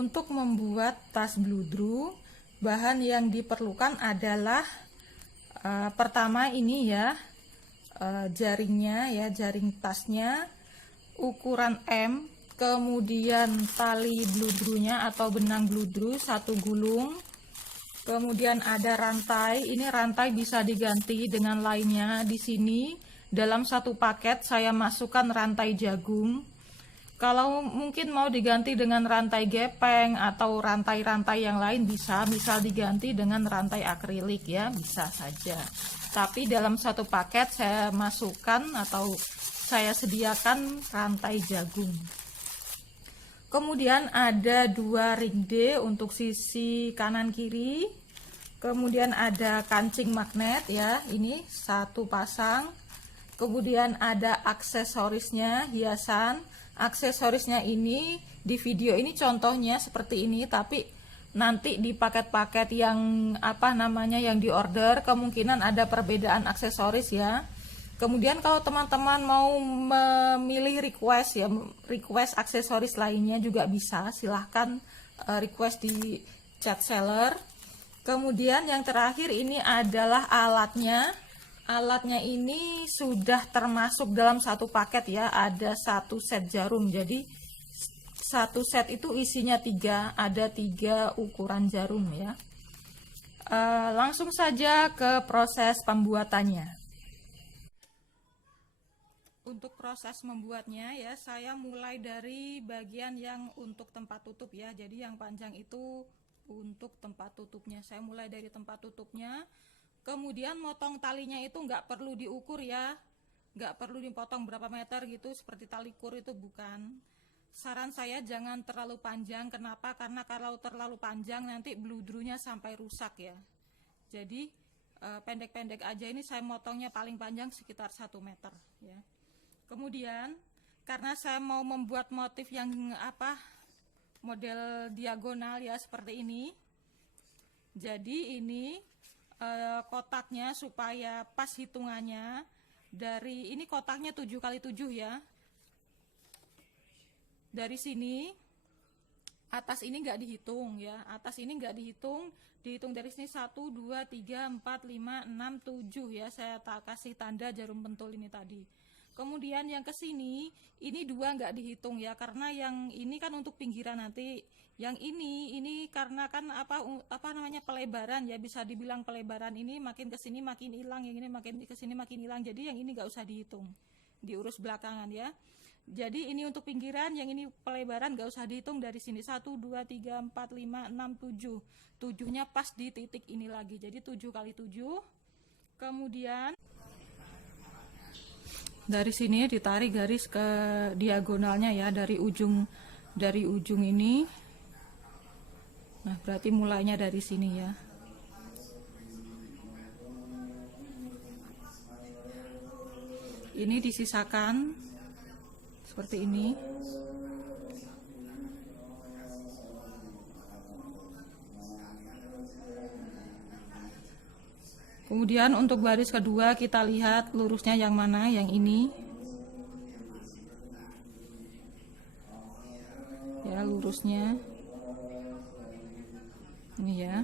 Untuk membuat tas bludru, bahan yang diperlukan adalah pertama ini ya, jaringnya ya, jaring tasnya ukuran M, kemudian tali bludrunya atau benang bludru 1 gulung, kemudian ada rantai. Ini rantai bisa diganti dengan lainnya. Di sini dalam satu paket saya masukkan rantai jagung. Kalau mungkin mau diganti dengan rantai gepeng atau rantai-rantai yang lain bisa, misal diganti dengan rantai akrilik ya, bisa saja. Tapi dalam satu paket saya masukkan atau saya sediakan rantai jagung. Kemudian ada 2 ring D untuk sisi kanan kiri. Kemudian ada kancing magnet ya, ini 1 pasang. Kemudian ada aksesorisnya, hiasan. Aksesorisnya ini di video ini contohnya seperti ini, tapi nanti di paket-paket yang yang diorder kemungkinan ada perbedaan aksesoris ya. Kemudian kalau teman-teman mau memilih request aksesoris lainnya juga bisa, silahkan request di chat seller. Kemudian yang terakhir ini adalah alatnya. Alatnya ini sudah termasuk dalam satu paket ya, ada 1 set jarum. Jadi 1 set itu isinya 3, ada 3 ukuran jarum ya. Langsung saja ke proses pembuatannya. Untuk proses membuatnya ya, saya mulai dari bagian yang untuk tempat tutup ya. Jadi yang panjang itu untuk tempat tutupnya. Saya mulai dari tempat tutupnya. Kemudian motong talinya itu nggak perlu diukur ya, nggak perlu dipotong berapa meter gitu seperti tali kur itu, bukan. Saran saya jangan terlalu panjang. Kenapa? Karena kalau terlalu panjang nanti bludrunya sampai rusak ya. Jadi pendek-pendek aja. Ini saya motongnya paling panjang sekitar 1 meter ya. Kemudian karena saya mau membuat motif yang model diagonal ya seperti ini, jadi ini kotaknya supaya pas hitungannya, dari ini kotaknya 7x7 ya. Dari sini atas ini nggak dihitung ya, atas ini nggak dihitung dari sini 1 2 3 4 5 6 7 ya, saya tak kasih tanda jarum pentul ini tadi. Kemudian yang ke sini ini 2 nggak dihitung ya, karena yang ini kan untuk pinggiran nanti. Yang ini karena kan pelebaran ya, bisa dibilang pelebaran. Ini makin ke sini makin hilang, yang ini makin ke sini makin hilang. Jadi yang ini nggak usah dihitung, diurus belakangan ya. Jadi ini untuk pinggiran, yang ini pelebaran nggak usah dihitung. Dari sini 1 2 3 4 5 6 7, 7-nya pas di titik ini lagi. Jadi 7x7. Kemudian dari sini ditarik garis ke diagonalnya ya, dari ujung ini. Nah, berarti mulainya dari sini ya. Ini disisakan seperti ini. Kemudian untuk baris kedua kita lihat lurusnya yang mana, yang ini. Ya, lurusnya. Ini ya.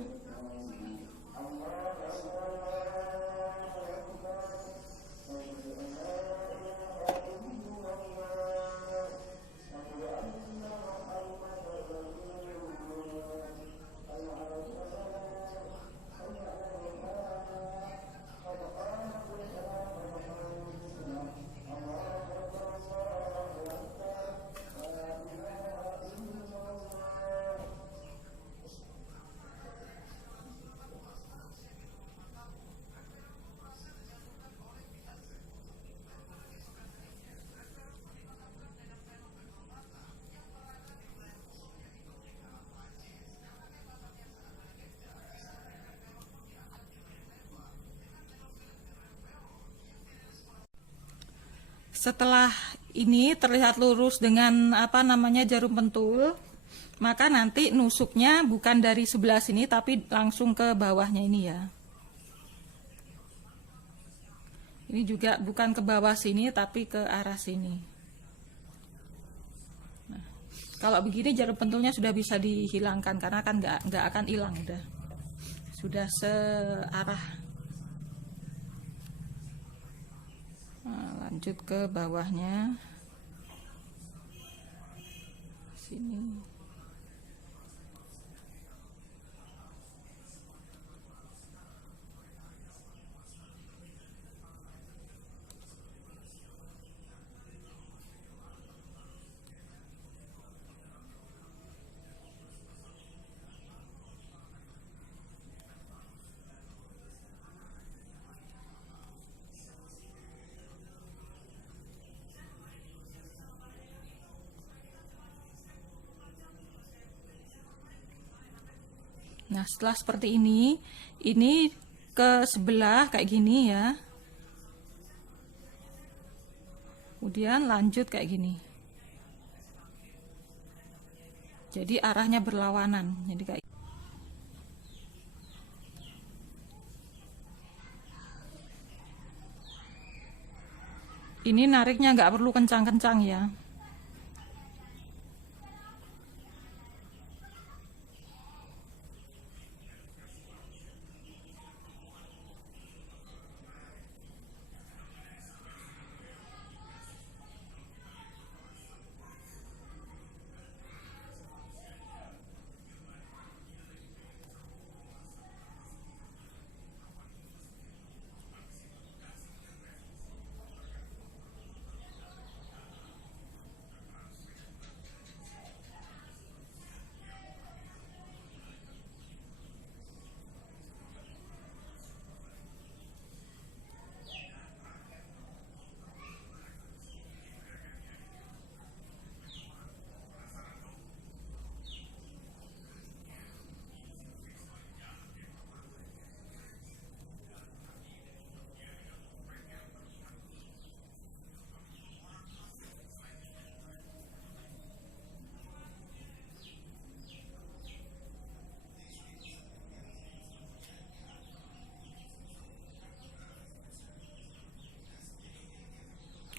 Setelah ini terlihat lurus dengan jarum pentul, maka nanti nusuknya bukan dari sebelah sini tapi langsung ke bawahnya ini ya. Ini juga bukan ke bawah sini tapi ke arah sini. Nah, Kalau begini jarum pentulnya sudah bisa dihilangkan karena kan nggak akan hilang, sudah searah. Nah, lanjut ke bawahnya sini. Nah, setelah seperti ini ke sebelah kayak gini ya. Kemudian lanjut kayak gini. Jadi arahnya berlawanan. Jadi kayak ini nariknya nggak perlu kencang-kencang ya.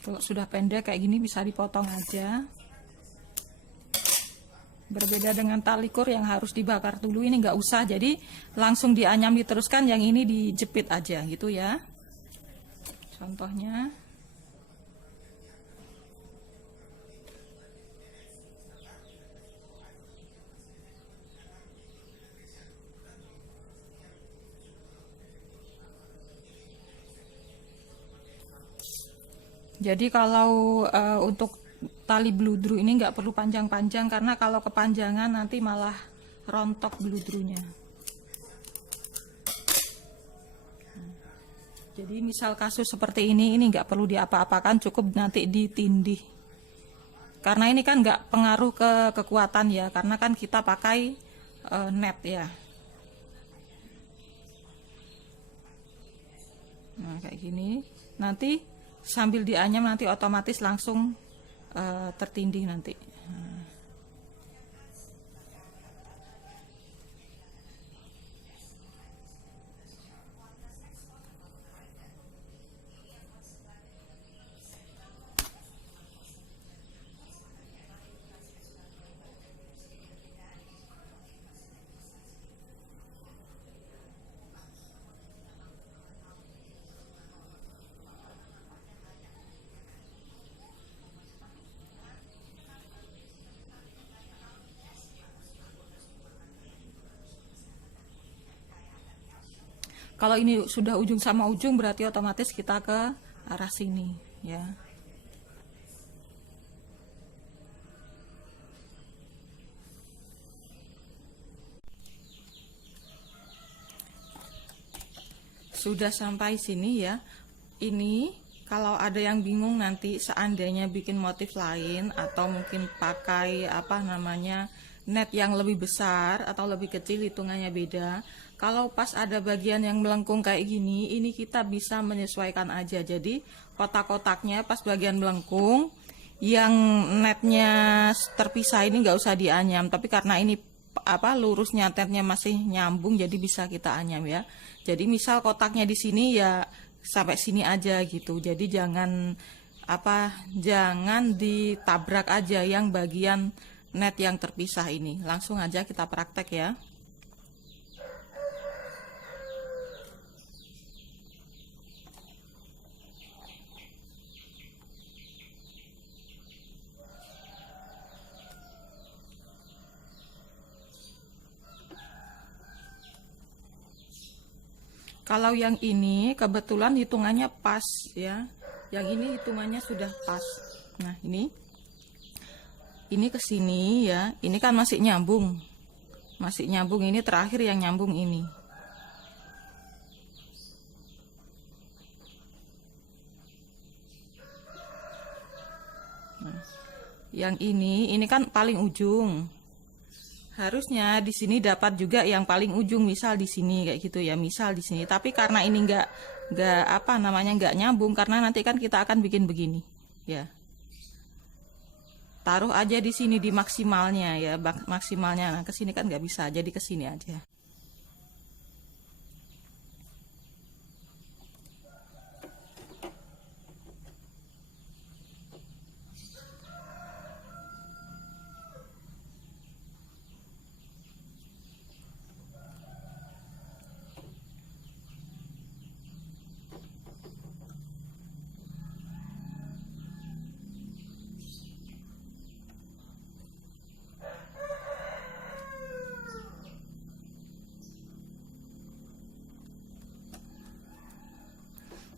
Kalau sudah pendek kayak gini bisa dipotong aja. Berbeda dengan tali kur yang harus dibakar dulu, ini nggak usah, jadi langsung dianyam diteruskan, yang ini dijepit aja gitu ya. Contohnya. Jadi kalau untuk tali bludru ini nggak perlu panjang-panjang, karena kalau kepanjangan nanti malah rontok bludrunya. Jadi misal kasus seperti ini nggak perlu diapa-apakan, cukup nanti ditindih. Karena ini kan nggak pengaruh ke kekuatan ya, karena kan kita pakai net ya. Nah kayak gini, nanti sambil dianyam nanti otomatis langsung tertindih nanti. Kalau ini sudah ujung sama ujung berarti otomatis kita ke arah sini ya. Sudah sampai sini ya. Ini kalau ada yang bingung nanti seandainya bikin motif lain atau mungkin pakai apa namanya net yang lebih besar atau lebih kecil, hitungannya beda. Kalau pas ada bagian yang melengkung kayak gini, ini kita bisa menyesuaikan aja. Jadi kotak-kotaknya pas bagian melengkung, yang netnya terpisah ini nggak usah dianyam. Tapi karena ini apa lurusnya netnya masih nyambung, jadi bisa kita anyam ya. Jadi misal kotaknya di sini ya sampai sini aja gitu. Jadi jangan ditabrak aja yang bagian net yang terpisah ini. Langsung aja kita praktek ya. Kalau yang ini kebetulan hitungannya pas ya. Yang ini hitungannya sudah pas. Nah, ini ke sini ya. Ini kan masih nyambung. Masih nyambung, ini terakhir yang nyambung ini. Nah, yang ini kan paling ujung. Harusnya di sini dapat juga yang paling ujung, misal di sini kayak gitu ya, misal di sini. Tapi karena ini nggak nyambung, karena nanti kan kita akan bikin begini ya. Taruh aja di sini di maksimalnya ya, maksimalnya. Nah, ke sini kan nggak bisa, jadi ke sini aja.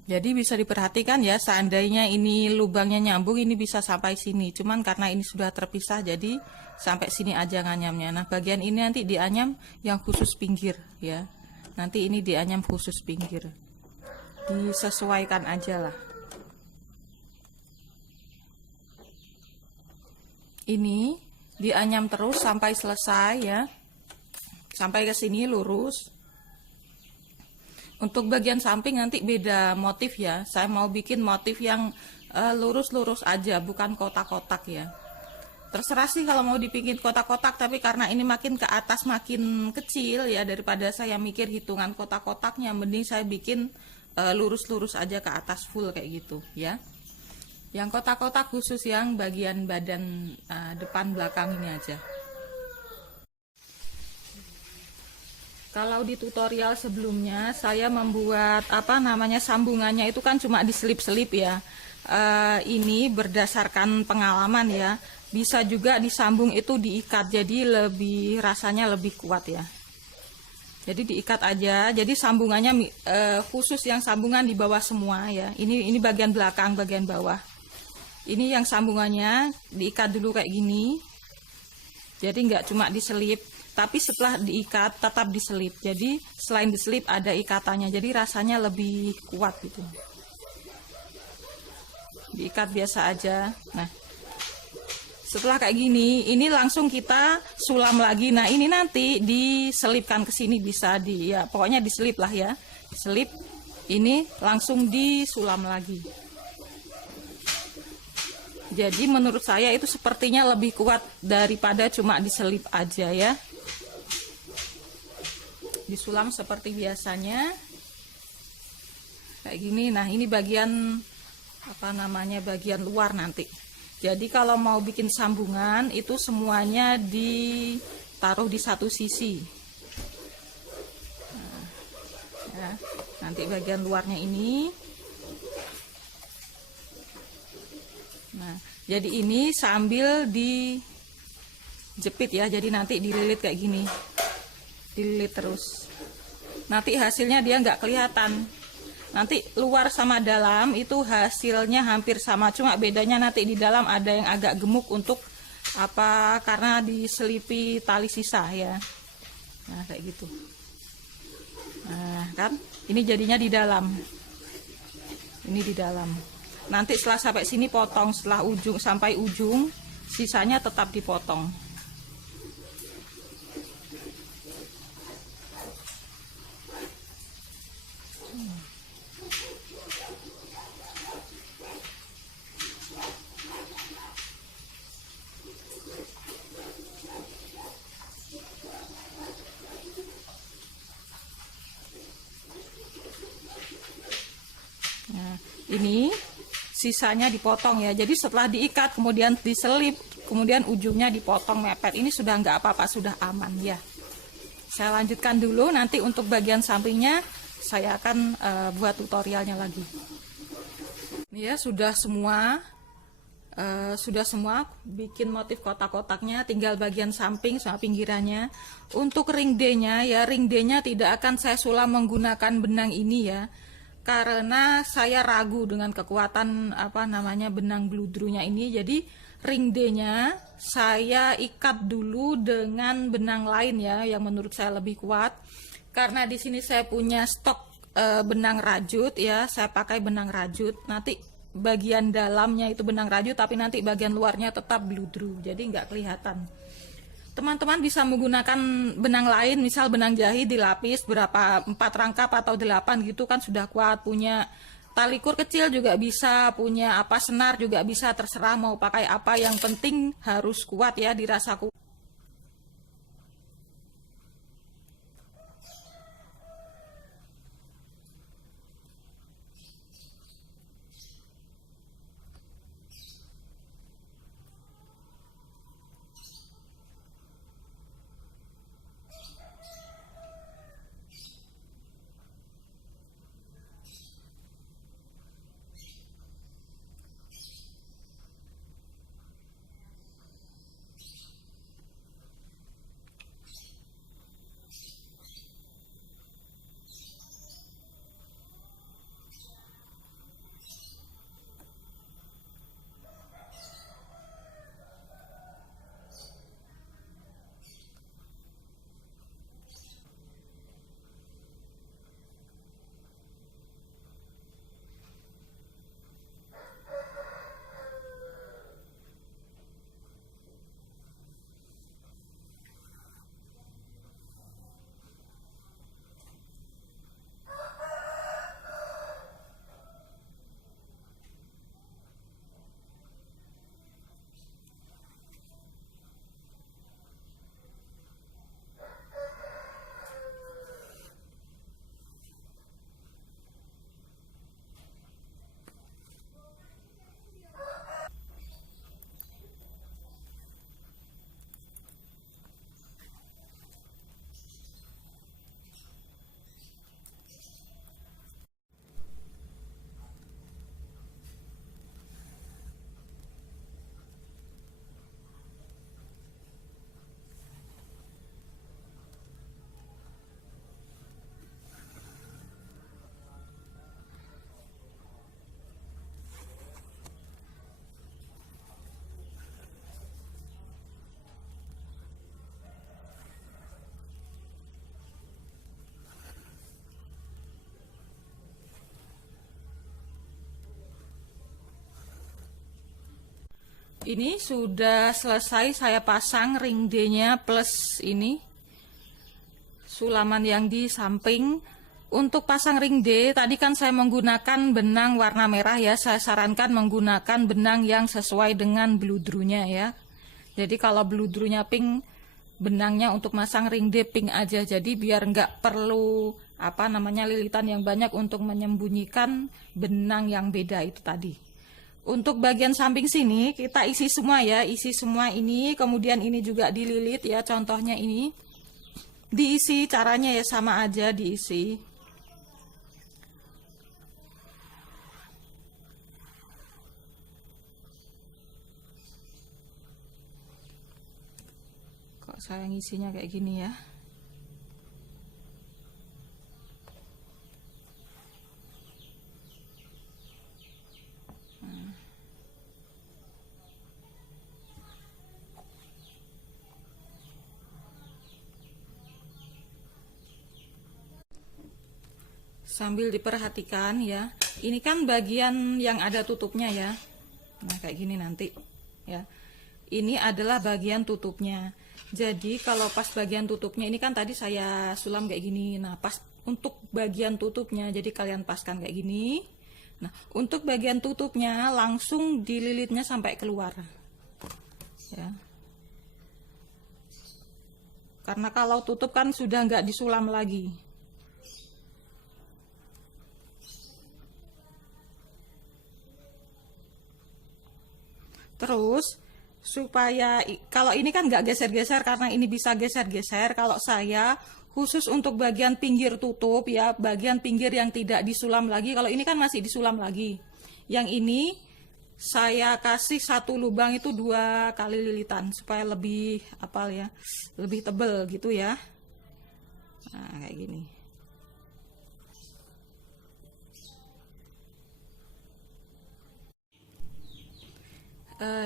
Jadi bisa diperhatikan ya, seandainya ini lubangnya nyambung, ini bisa sampai sini. Cuman karena ini sudah terpisah, jadi sampai sini aja nganyamnya. Nah, bagian ini nanti dianyam yang khusus pinggir ya. Nanti ini dianyam khusus pinggir. Disesuaikan aja lah. Ini dianyam terus sampai selesai ya. Sampai ke sini lurus. Untuk bagian samping nanti beda motif ya. Saya mau bikin motif yang lurus-lurus aja, bukan kotak-kotak ya. Terserah sih kalau mau dibikin kotak-kotak, tapi karena ini makin ke atas makin kecil ya, daripada saya mikir hitungan kotak-kotaknya, mending saya bikin lurus-lurus aja ke atas full kayak gitu ya. Yang kotak-kotak khusus yang bagian badan depan belakang ini aja. Kalau di tutorial sebelumnya saya membuat sambungannya itu kan cuma diselip-selip ya. Ini berdasarkan pengalaman ya. Bisa juga disambung itu diikat, jadi rasanya lebih kuat ya. Jadi diikat aja. Jadi sambungannya khusus yang sambungan di bawah semua ya. Ini bagian belakang, bagian bawah. Ini yang sambungannya diikat dulu kayak gini. Jadi nggak cuma diselip, tapi setelah diikat tetap diselip. Jadi selain diselip ada ikatannya, jadi rasanya lebih kuat gitu. Diikat biasa aja. Nah, setelah kayak gini, ini langsung kita sulam lagi. Nah, ini nanti diselipkan ke sini bisa ya pokoknya diselip lah ya. Diselip, ini langsung disulam lagi. Jadi menurut saya itu sepertinya lebih kuat daripada cuma diselip aja ya. Disulam seperti biasanya kayak gini. Nah, ini bagian bagian luar nanti. Jadi kalau mau bikin sambungan itu semuanya ditaruh di satu sisi. Nah, ya, nanti bagian luarnya ini. Nah, jadi ini sambil dijepit ya. Jadi nanti dililit kayak gini. Dililit terus. Nanti hasilnya dia nggak kelihatan. Nanti luar sama dalam itu hasilnya hampir sama, cuma bedanya nanti di dalam ada yang agak gemuk untuk karena diselipi tali sisa ya. Nah, kayak gitu. Nah, kan ini jadinya di dalam. Ini di dalam. Nanti setelah sampai sini potong, setelah ujung sampai ujung sisanya tetap dipotong. Nah, ini sisanya dipotong ya. Jadi setelah diikat kemudian diselip kemudian ujungnya dipotong mepet. Ini sudah nggak apa-apa, sudah aman ya. Saya lanjutkan dulu, nanti untuk bagian sampingnya saya akan buat tutorialnya lagi. Ya, sudah semua bikin motif kotak-kotaknya, tinggal bagian samping sama pinggirannya. Untuk ring D-nya ya, ring D-nya tidak akan saya sulam menggunakan benang ini ya, karena saya ragu dengan kekuatan benang bludrunya ini. Jadi ring D-nya saya ikat dulu dengan benang lain ya, yang menurut saya lebih kuat. Karena di sini saya punya stok benang rajut ya, saya pakai benang rajut. Nanti bagian dalamnya itu benang rajut, tapi nanti bagian luarnya tetap bludru, jadi nggak kelihatan. Teman-teman bisa menggunakan benang lain, misal benang jahit dilapis berapa, 4 rangkap atau 8 gitu kan sudah kuat. Punya tali kur kecil juga bisa, punya senar juga bisa, terserah mau pakai apa, yang penting harus kuat ya, dirasa kuat. Ini sudah selesai saya pasang ring D-nya plus ini sulaman yang di samping. Untuk pasang ring D tadi kan saya menggunakan benang warna merah ya, saya sarankan menggunakan benang yang sesuai dengan bludrunya ya. Jadi kalau bludrunya pink, benangnya untuk masang ring D pink aja, jadi biar nggak perlu lilitan yang banyak untuk menyembunyikan benang yang beda itu tadi. Untuk bagian samping sini kita isi semua ya, isi semua ini, kemudian ini juga dililit ya, contohnya ini diisi, caranya ya sama aja diisi. Kok saya ngisinya kayak gini ya. Sambil diperhatikan ya, ini kan bagian yang ada tutupnya ya, nah kayak gini nanti ya, ini adalah bagian tutupnya. Jadi kalau pas bagian tutupnya ini kan tadi saya sulam kayak gini, nah pas untuk bagian tutupnya jadi kalian paskan kayak gini. Nah untuk bagian tutupnya langsung dililitnya sampai keluar ya, karena kalau tutup kan sudah nggak disulam lagi. Terus supaya kalau ini kan nggak geser-geser karena ini bisa geser-geser. Kalau saya khusus untuk bagian pinggir tutup ya, bagian pinggir yang tidak disulam lagi. Kalau ini kan masih disulam lagi. Yang ini saya kasih satu lubang itu 2 kali lilitan supaya lebih apa ya, lebih tebel gitu ya. Nah, kayak gini.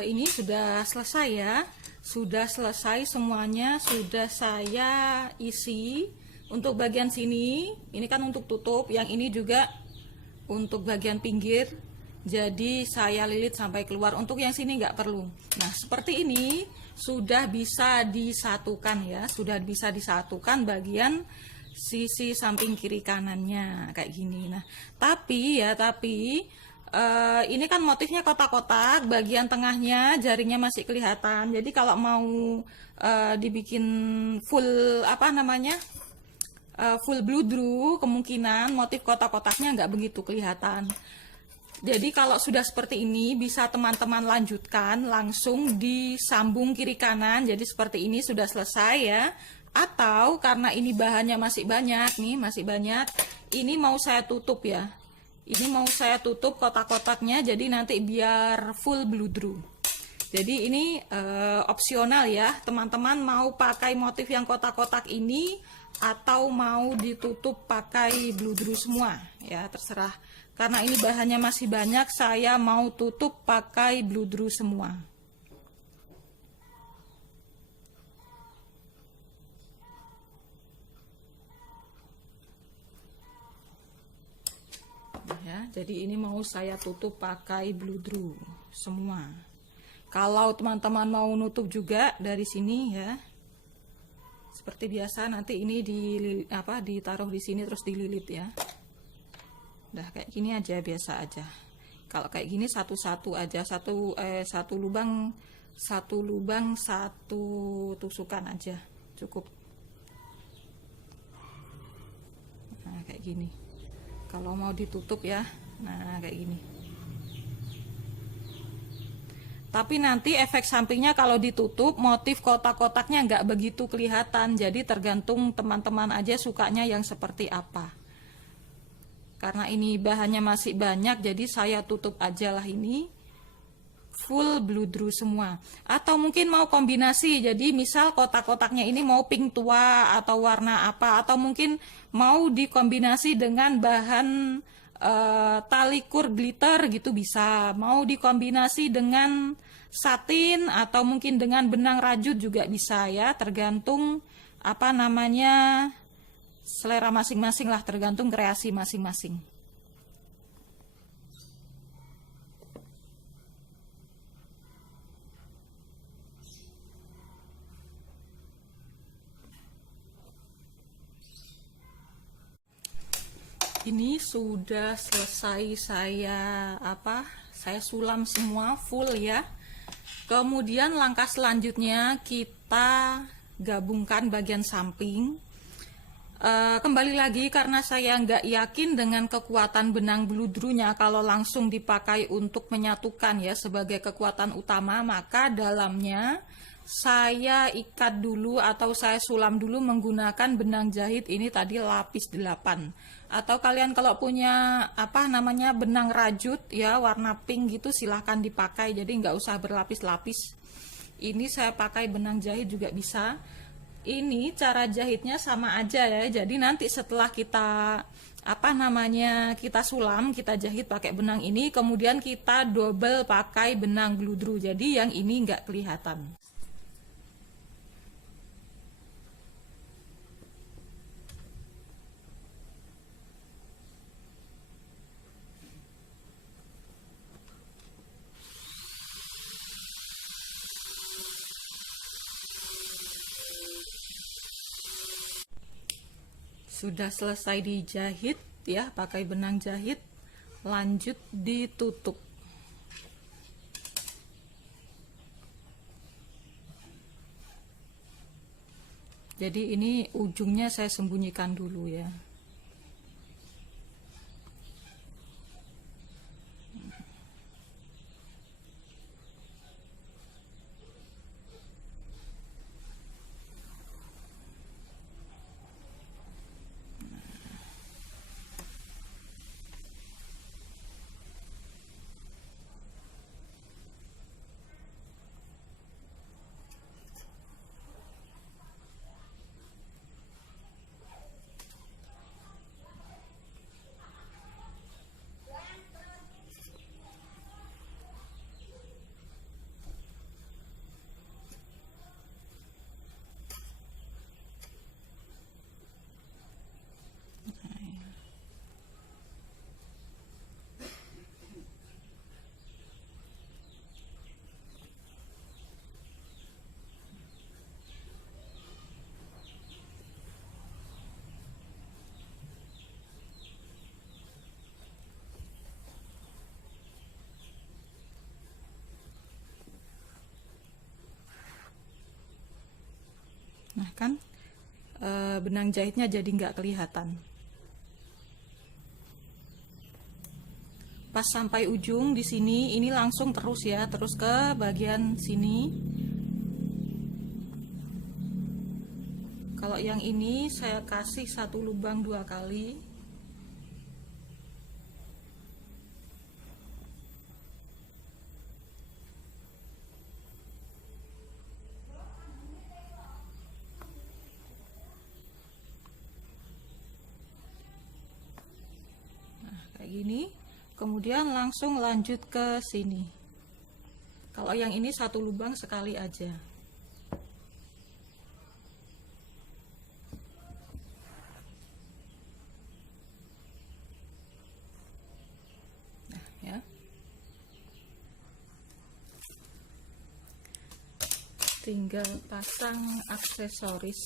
Ini sudah selesai ya, sudah selesai semuanya, sudah saya isi. Untuk bagian sini ini kan untuk tutup, yang ini juga untuk bagian pinggir, jadi saya lilit sampai keluar. Untuk yang sini nggak perlu. Nah seperti ini sudah bisa disatukan ya, sudah bisa disatukan bagian sisi samping kiri kanannya kayak gini. Nah tapi ini kan motifnya kotak-kotak, bagian tengahnya jaringnya masih kelihatan. Jadi kalau mau dibikin full apa namanya, full bludru, kemungkinan motif kotak-kotaknya nggak begitu kelihatan. Jadi kalau sudah seperti ini bisa teman-teman lanjutkan langsung disambung kiri kanan. Jadi seperti ini sudah selesai ya. Atau karena ini bahannya masih banyak nih, masih banyak, ini mau saya tutup ya. Ini mau saya tutup kotak-kotaknya, jadi nanti biar full bludru. Jadi ini opsional ya, teman-teman mau pakai motif yang kotak-kotak ini atau mau ditutup pakai bludru semua ya, terserah. Karena ini bahannya masih banyak, saya mau tutup pakai bludru semua. Ya, jadi ini mau saya tutup pakai bludru semua. Kalau teman-teman mau nutup juga dari sini ya, seperti biasa nanti ini ditaruh di sini terus dililit ya. Udah kayak gini aja, biasa aja. Kalau kayak gini satu-satu aja, satu lubang satu tusukan aja cukup. Nah kayak gini. Kalau mau ditutup ya, nah kayak gini. Tapi nanti efek sampingnya kalau ditutup, motif kotak-kotaknya nggak begitu kelihatan. Jadi tergantung teman-teman aja sukanya yang seperti apa. Karena ini bahannya masih banyak, jadi saya tutup aja lah ini full bludru semua. Atau mungkin mau kombinasi, jadi misal kotak-kotaknya ini mau pink tua atau warna apa, atau mungkin mau dikombinasi dengan bahan tali kur glitter gitu bisa, mau dikombinasi dengan satin atau mungkin dengan benang rajut juga bisa ya, tergantung apa namanya selera masing-masing lah, tergantung kreasi masing-masing. Ini sudah selesai saya sulam semua full ya. Kemudian langkah selanjutnya kita gabungkan bagian samping. Kembali lagi karena saya nggak yakin dengan kekuatan benang bludrunya kalau langsung dipakai untuk menyatukan ya sebagai kekuatan utama, maka dalamnya saya ikat dulu atau saya sulam dulu menggunakan benang jahit ini tadi lapis 8. Atau kalian kalau punya benang rajut ya warna pink gitu silahkan dipakai, jadi nggak usah berlapis-lapis. Ini saya pakai benang jahit juga bisa. Ini cara jahitnya sama aja ya, jadi nanti setelah kita kita sulam, kita jahit pakai benang ini, kemudian kita double pakai benang bludru, jadi yang ini nggak kelihatan. Sudah selesai dijahit ya pakai benang jahit, lanjut ditutup. Jadi ini ujungnya saya sembunyikan dulu ya. benang jahitnya jadi nggak kelihatan. Pas sampai ujung di sini, ini langsung terus ya, terus ke bagian sini. Kalau yang ini saya kasih 1 lubang 2 kali. Nah, kayak gini. Kemudian langsung lanjut ke sini. Kalau yang ini 1 lubang sekali aja. Nah, ya. Tinggal pasang aksesoris.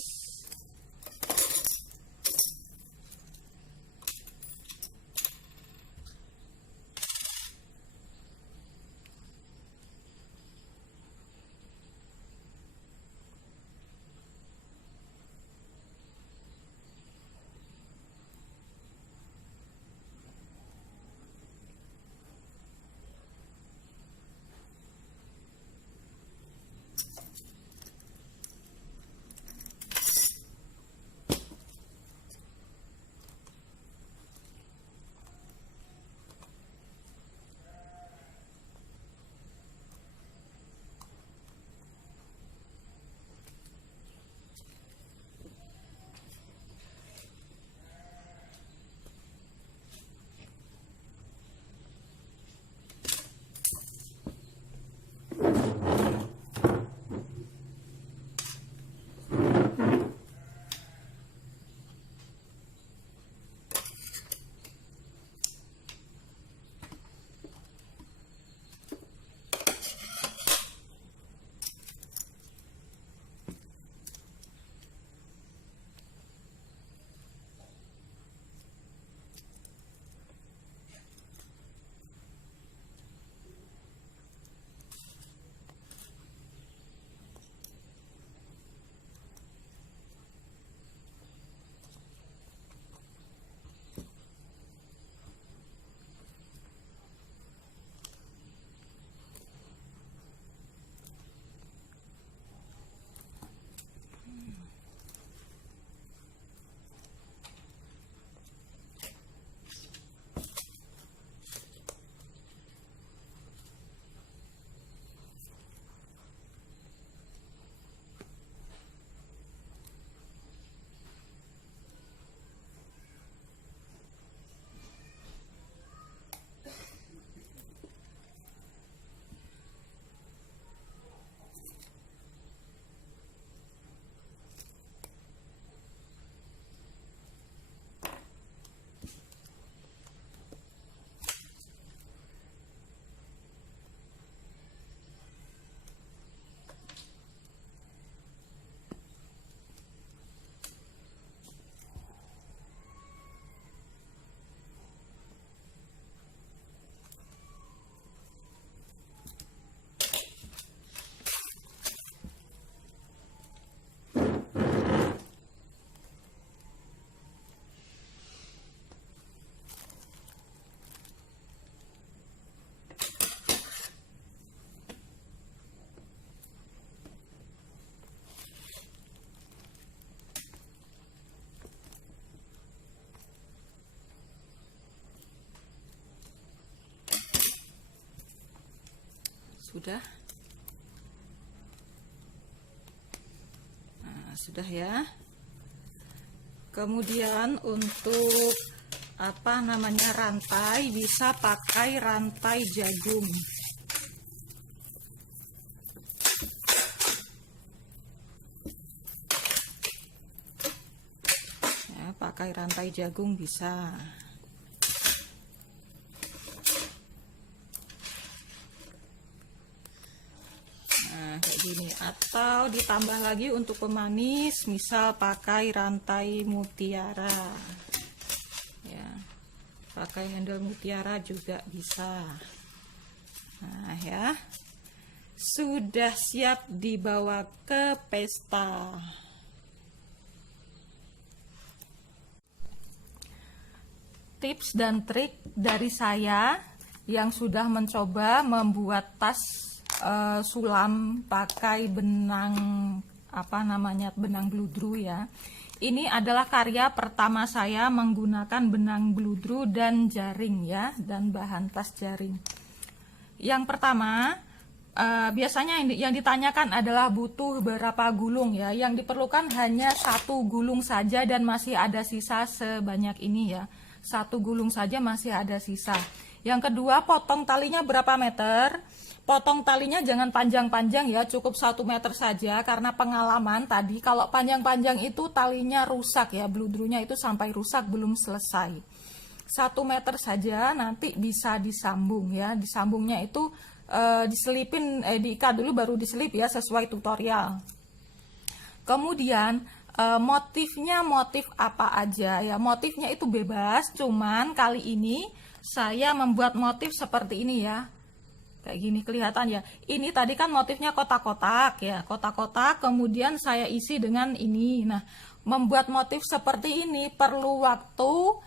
Sudah. Nah, sudah ya. Kemudian untuk apa namanya rantai, bisa pakai rantai jagung. Ya, pakai rantai jagung bisa. Kayak gini, atau ditambah lagi untuk pemanis, misal pakai rantai mutiara ya, pakai handle mutiara juga bisa. Nah ya, sudah siap dibawa ke pesta. tips dan trik dari saya yang sudah mencoba membuat tas sulam pakai benang benang bludru ya. Ini adalah karya pertama saya menggunakan benang bludru dan jaring ya, dan bahan tas jaring. Yang pertama, biasanya yang ditanyakan adalah butuh berapa gulung ya. Yang diperlukan hanya 1 gulung saja dan masih ada sisa sebanyak ini ya. 1 gulung saja masih ada sisa. Yang kedua, potong talinya berapa meter? Potong talinya jangan panjang-panjang ya, cukup 1 meter saja, karena pengalaman tadi kalau panjang-panjang itu talinya rusak ya, bludrunya itu sampai rusak belum selesai. 1 meter saja, nanti bisa disambung ya. Disambungnya itu diselipin, diikat dulu baru diselip ya, sesuai tutorial. Kemudian motifnya motif apa aja ya, motifnya itu bebas, cuman kali ini saya membuat motif seperti ini ya, kayak gini kelihatan ya. Ini tadi kan motifnya kotak-kotak ya, kotak-kotak, kemudian saya isi dengan ini. Nah, membuat motif seperti ini perlu waktu,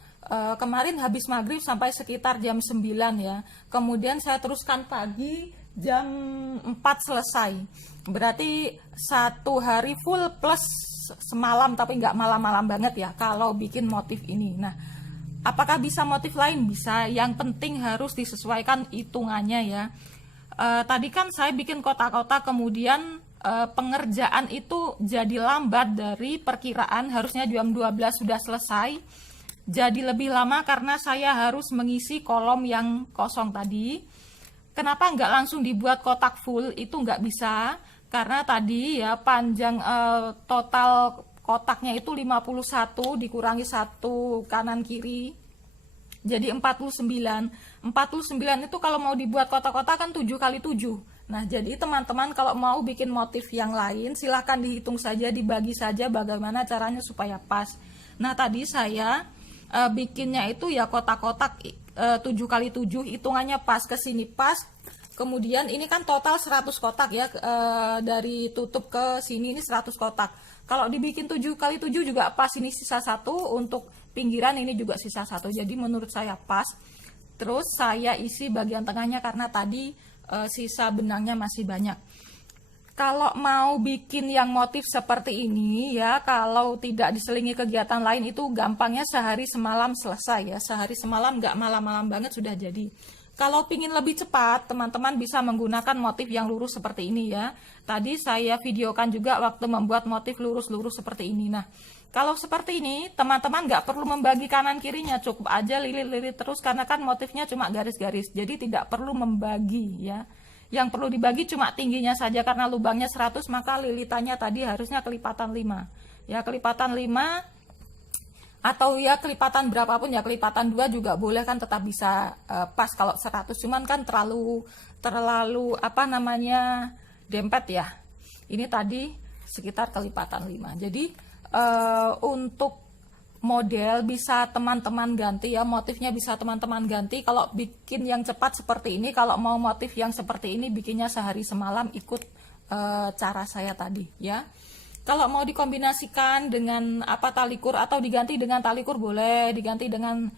kemarin habis maghrib sampai sekitar jam 9 ya. Kemudian saya teruskan pagi, jam 4 selesai. Berarti 1 hari full plus semalam, tapi nggak malam-malam banget ya kalau bikin motif ini. Nah, apakah bisa motif lain? Bisa, yang penting harus disesuaikan hitungannya ya. Tadi kan saya bikin kotak-kotak, kemudian pengerjaan itu jadi lambat dari perkiraan, harusnya jam 12 sudah selesai. Jadi lebih lama karena saya harus mengisi kolom yang kosong tadi. Kenapa nggak langsung dibuat kotak full? Itu nggak bisa, karena tadi ya panjang total kotaknya itu 51 dikurangi 1 kanan kiri, jadi 49. 49 itu kalau mau dibuat kotak-kotak kan 7 kali 7. Nah, jadi teman-teman kalau mau bikin motif yang lain silahkan dihitung saja, dibagi saja bagaimana caranya supaya pas. Nah, tadi saya bikinnya itu ya kotak-kotak 7 kali 7, hitungannya pas, ke sini pas. Kemudian ini kan total 100 kotak ya, dari tutup ke sini ini 100 kotak. Kalau dibikin 7 kali 7 juga pas, ini sisa 1, untuk pinggiran ini juga sisa 1. Jadi menurut saya pas. Terus saya isi bagian tengahnya karena tadi sisa benangnya masih banyak. Kalau mau bikin yang motif seperti ini ya, kalau tidak diselingi kegiatan lain itu gampangnya sehari semalam selesai ya. Sehari semalam, nggak malam-malam banget sudah jadi. Kalau pingin lebih cepat, teman-teman bisa menggunakan motif yang lurus seperti ini ya. Tadi saya videokan juga waktu membuat motif lurus-lurus seperti ini. Nah, kalau seperti ini, teman-teman nggak perlu membagi kanan kirinya, cukup aja lilit-lilit terus, karena kan motifnya cuma garis-garis. Jadi tidak perlu membagi ya. Yang perlu dibagi cuma tingginya saja, karena lubangnya 100, maka lilitannya tadi harusnya kelipatan 5. Ya, kelipatan 5 atau ya kelipatan berapapun ya, kelipatan 2 juga boleh kan, tetap bisa pas kalau 100. Cuman kan terlalu dempet ya. Ini tadi sekitar kelipatan 5. Jadi untuk model bisa teman-teman ganti ya, motifnya bisa teman-teman ganti. Kalau bikin yang cepat seperti ini, kalau mau motif yang seperti ini bikinnya sehari semalam, ikut cara saya tadi ya. Kalau mau dikombinasikan dengan tali kur atau diganti dengan tali kur boleh, diganti dengan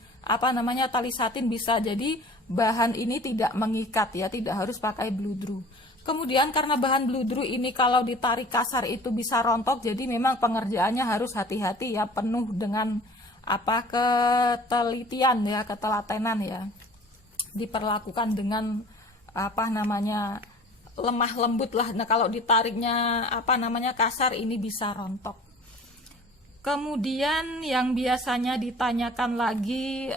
tali satin bisa. Jadi bahan ini tidak mengikat ya, tidak harus pakai bludru. Kemudian karena bahan bludru ini kalau ditarik kasar itu bisa rontok, jadi memang pengerjaannya harus hati-hati ya, penuh dengan ketelitian ya, ketelatenan ya. Diperlakukan dengan lemah lembut lah. Nah, kalau ditariknya kasar ini bisa rontok. Kemudian yang biasanya ditanyakan lagi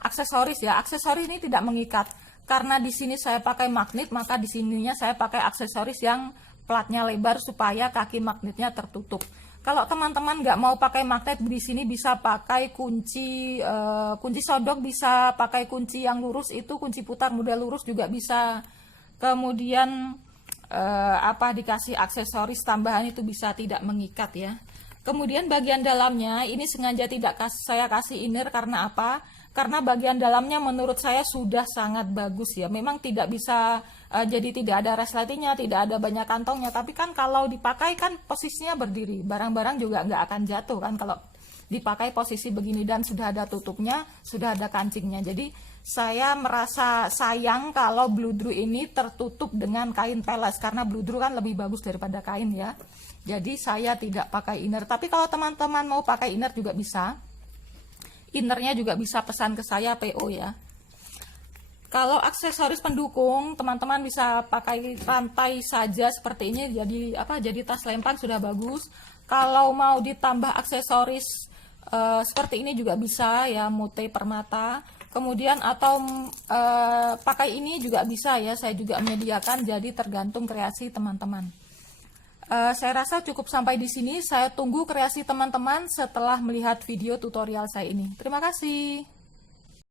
aksesoris ya. Aksesoris ini tidak mengikat. Karena di sini saya pakai magnet, maka di sininya saya pakai aksesoris yang platnya lebar supaya kaki magnetnya tertutup. Kalau teman-teman nggak mau pakai magnet, di sini bisa pakai kunci sodok, bisa pakai kunci yang lurus, itu kunci putar model lurus juga bisa. Kemudian dikasih aksesoris tambahan itu bisa tidak mengikat ya. Kemudian bagian dalamnya ini sengaja tidak saya kasih inner karena apa? Karena bagian dalamnya menurut saya sudah sangat bagus ya. Memang tidak bisa jadi tidak ada resletingnya, tidak ada banyak kantongnya. Tapi kan kalau dipakai kan posisinya berdiri, barang-barang juga nggak akan jatuh kan kalau dipakai posisi begini, dan sudah ada tutupnya, sudah ada kancingnya. Jadi saya merasa sayang kalau bludru ini tertutup dengan kain peles, karena bludru kan lebih bagus daripada kain ya. Jadi saya tidak pakai inner, tapi kalau teman-teman mau pakai inner juga bisa. Innernya juga bisa pesan ke saya PO ya. Kalau aksesoris pendukung, teman-teman bisa pakai rantai saja seperti ini, jadi tas lempar sudah bagus. Kalau mau ditambah aksesoris seperti ini juga bisa ya, mote permata. Kemudian atau pakai ini juga bisa ya, saya juga menyediakan, jadi tergantung kreasi teman-teman. Saya rasa cukup sampai di sini. Saya tunggu kreasi teman-teman setelah melihat video tutorial saya ini. Terima kasih.